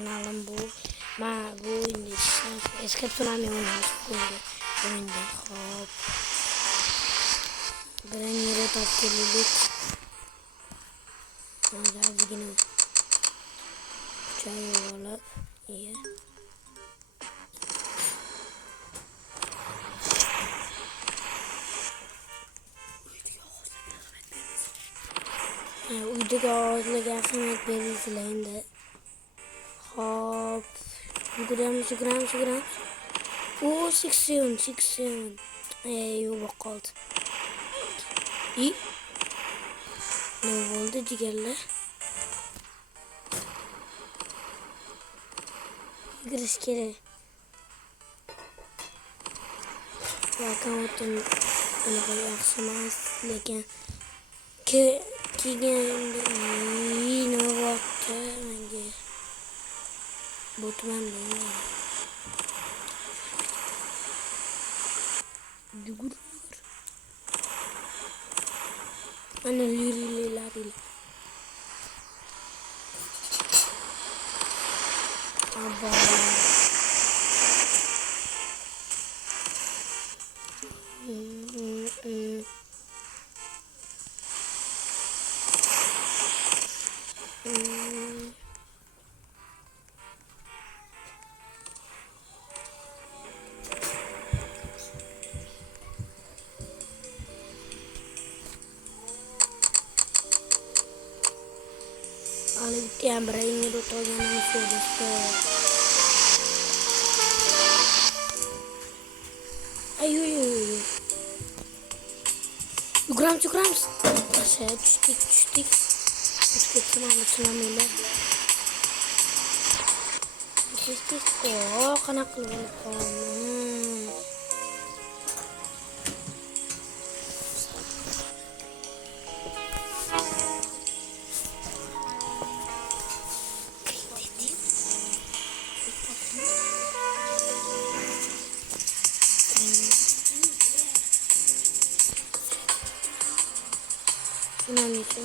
kanalim bu. Bu oyunda eski tsunami oyunda. Hop. Granny'e tatlılik. Azgın çay alıp iyi. Uyduga ağızlıga rahmet berilsin de. Hop. Yuguramiz. Oo 80. Yok kaldı. İyi. Ne oldu cigerler? Yugurish kerak. Akauntim anaqa yaxshi emas, lekin kelganda nima bo'pti menga. Botman yugur. Ana lari. Abba. Yang berani botolnya langsung ayo Yugrams saya custik tsunami oh kena keluar tsunami itu.